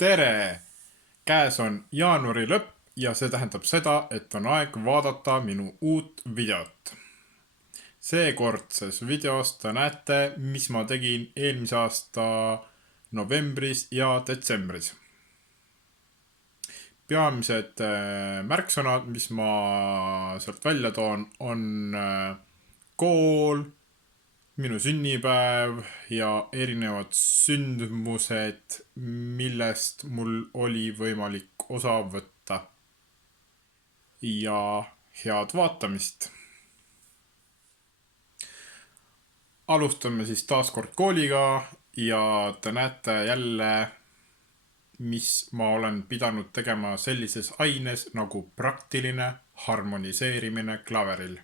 Tere! Käes on jaanuari lõpp ja see tähendab seda, et on aeg vaadata minu uut videot. Seekordses videos te näete, mis ma tegin eelmise aasta novembris ja detsembris. Peamised märksõnad, mis ma sealt välja toon, on kool, minu sünnipäev ja erinevad sündmused, millest mul oli võimalik osa võtta. Ja head vaatamist. Alustame siis taas kord kooliga ja te näete jälle, mis ma olen pidanud tegema sellises aines nagu praktiline harmoniseerimine klaveril.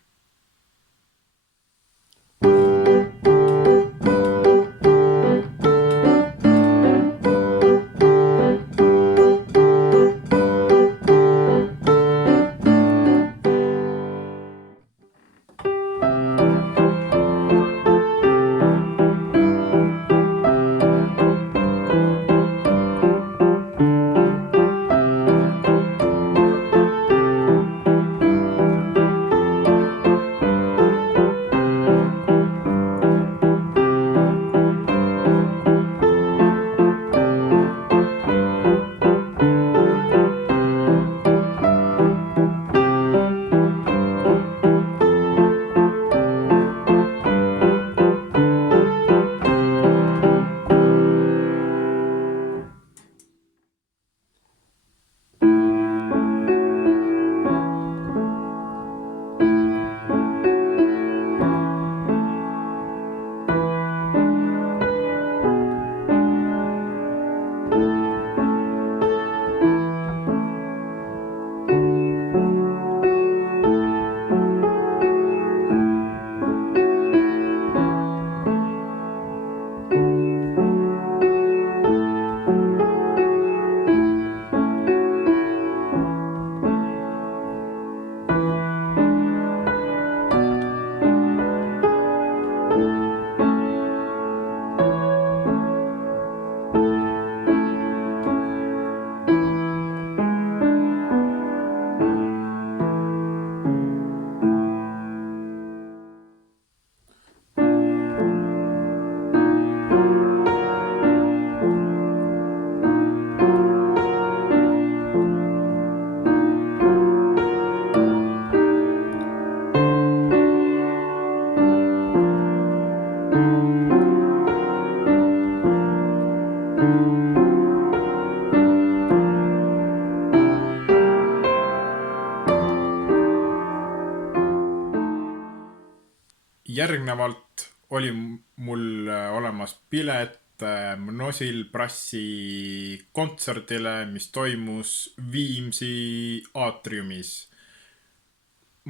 Järgnevalt oli mul olemas pilet Mnosil Brassi kontserdile, mis toimus Viimsi aatriumis.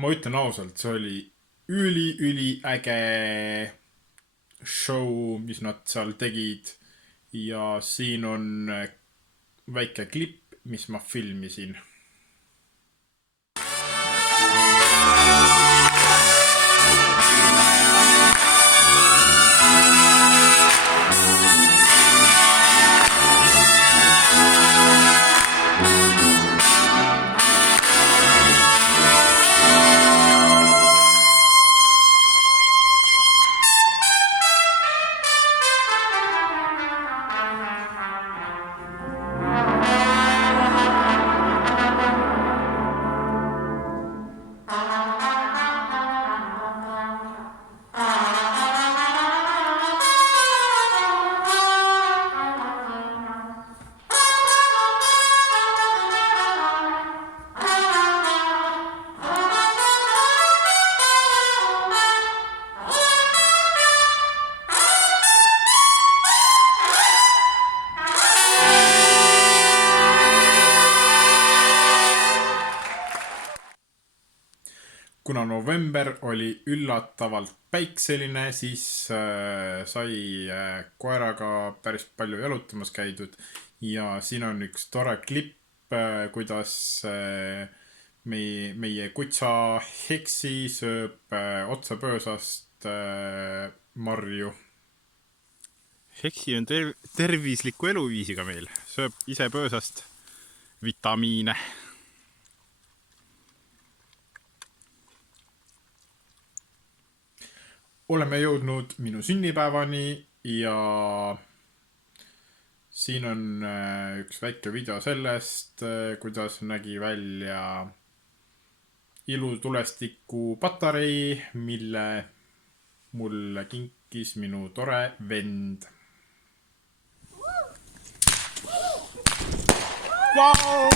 Ma ütlen ausalt, see oli üli äge show, mis nad seal tegid. Ja siin on väike klipp, mis ma filmisin. Kuna november oli üllatavalt päikseline, siis sai koeraga päris palju jalutamas käidud ja siin on üks tore klipp, kuidas meie kutsa Heksi sööb otsapöösast marju. Heksi on tervisliku eluviisiga meil. Sööb ise põõsast vitamiine. Oleme jõudnud minu sünnipäevani ja siin on üks väike video sellest, kuidas nägi välja ilutulestiku patarei, mille mulle kinkis minu tore vend. Wow!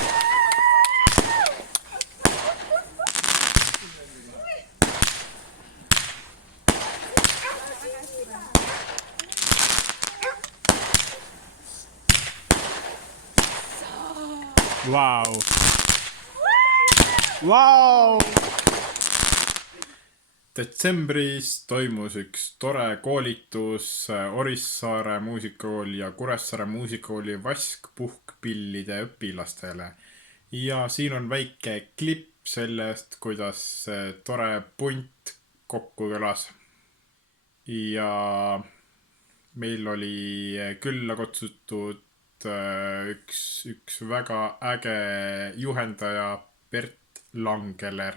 Wow! Wow! Detsembris toimus üks tore koolitus Orissaare muusikakooli ja Kuressaare muusikakooli vaskpuhkpillide õpilastele. Ja siin on väike klipp sellest, kuidas tore punt kokku kõlas. Ja meil oli külla kutsutud üks väga äge juhendaja Bert Langeler.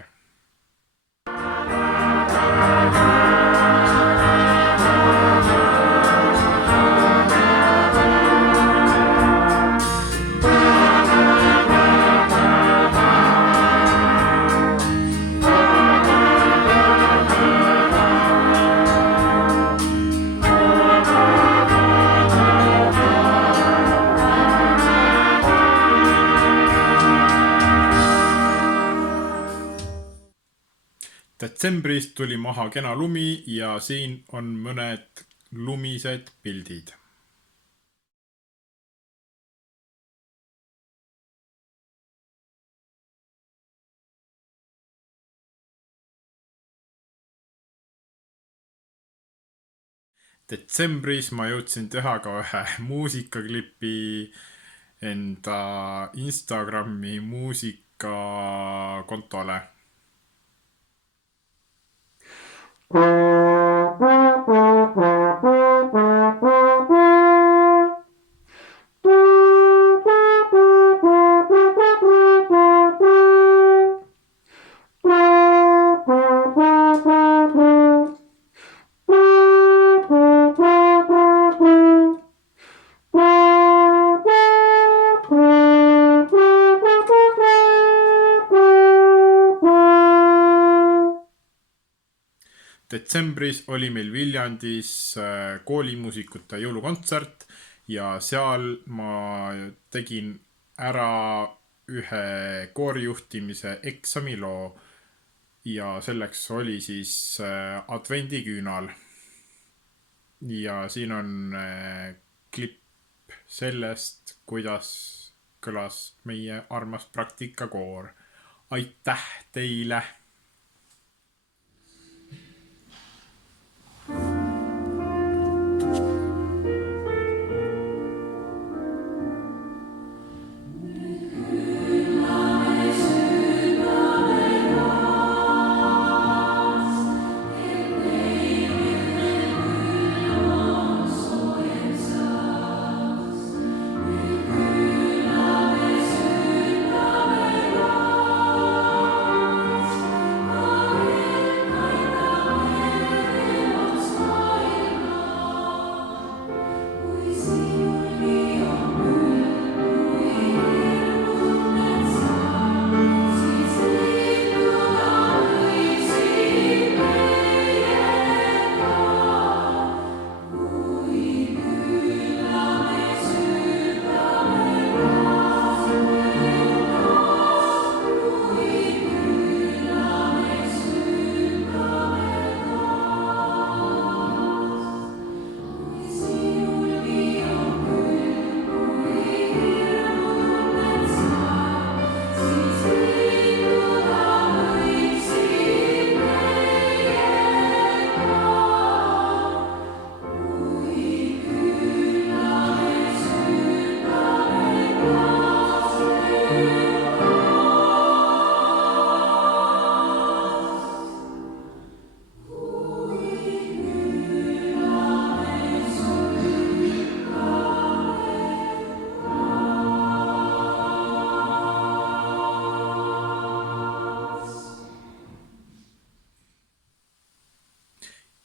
Detsembris tuli maha kena lumi ja siin on mõned lumised pildid. Detsembris ma jõudsin teha ka ühe muusikaklipi enda Instagrami muusikakontole. Detsembris oli meil Viljandis koolimuusikute jõulukontsert ja seal ma tegin ära ühe koorijuhtimise eksamiloo ja selleks oli siis advendiküünal. Ja siin on klipp sellest, kuidas kõlas meie armas praktikakoor. Aitäh teile!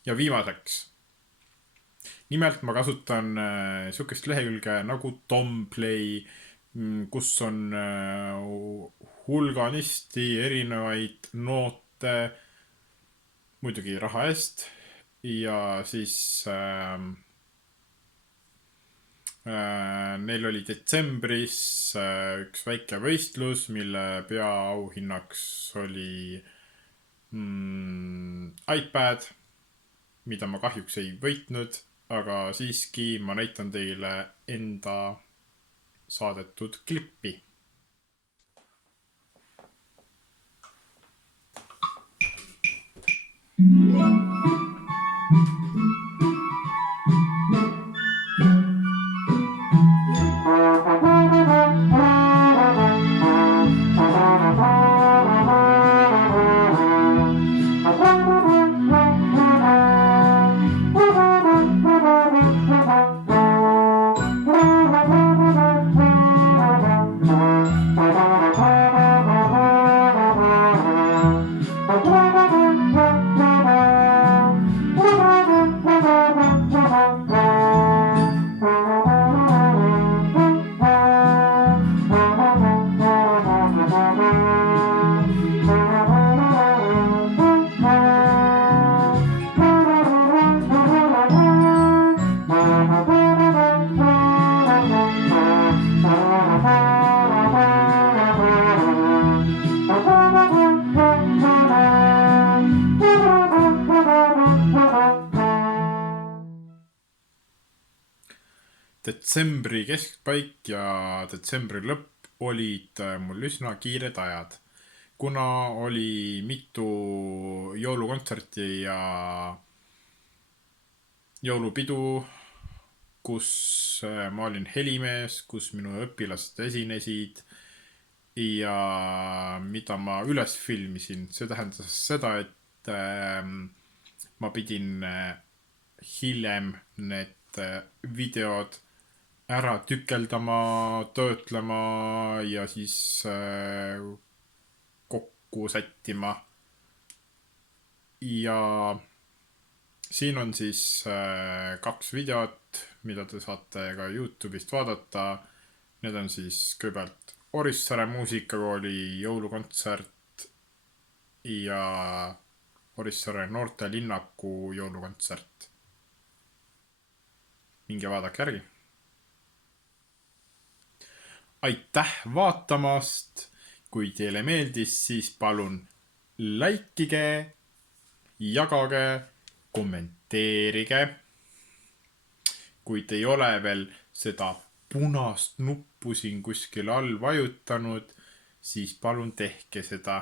ja viimaseks. Nimelt ma kasutan sihukest lehekülge nagu Tomplay, kus on hulganisti erinevaid noote, muidugi raha eest. Ja siis neil oli detsembris üks väike võistlus, mille peaauhinnaks oli iPad, mida ma kahjuks ei võitnud, aga siiski ma näitan teile enda saadetud klippi. Detsembri keskpaik ja detsembri lõpp olid mul üsna kiired ajad, kuna oli mitu jõulukontserti ja jõulupidu, kus ma olin helimees, kus minu õpilased esinesid ja mida ma üles filmisin. See tähendas seda, et ma pidin hiljem need videod ära tükeldama, töötlema ja siis kokku sättima. Ja siin on siis 2 videot, mida te saate ka YouTube'ist vaadata. Need on siis kõigepealt Orissaare muusikakooli jõulukontsert ja Orissaare noortelinnaku jõulukontsert. Minge vaadake järgi. Aitäh vaatamast! Kui teile meeldis, siis palun laikige, jagage, kommenteerige. Kui te ei ole veel seda punast nuppu siin kuskil all vajutanud, siis palun tehke seda.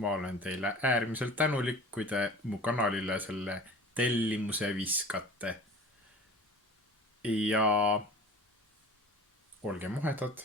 Ma olen teile äärmiselt tänulik, kui te mu kanalile selle tellimuse viskate. Ja olge muhedad.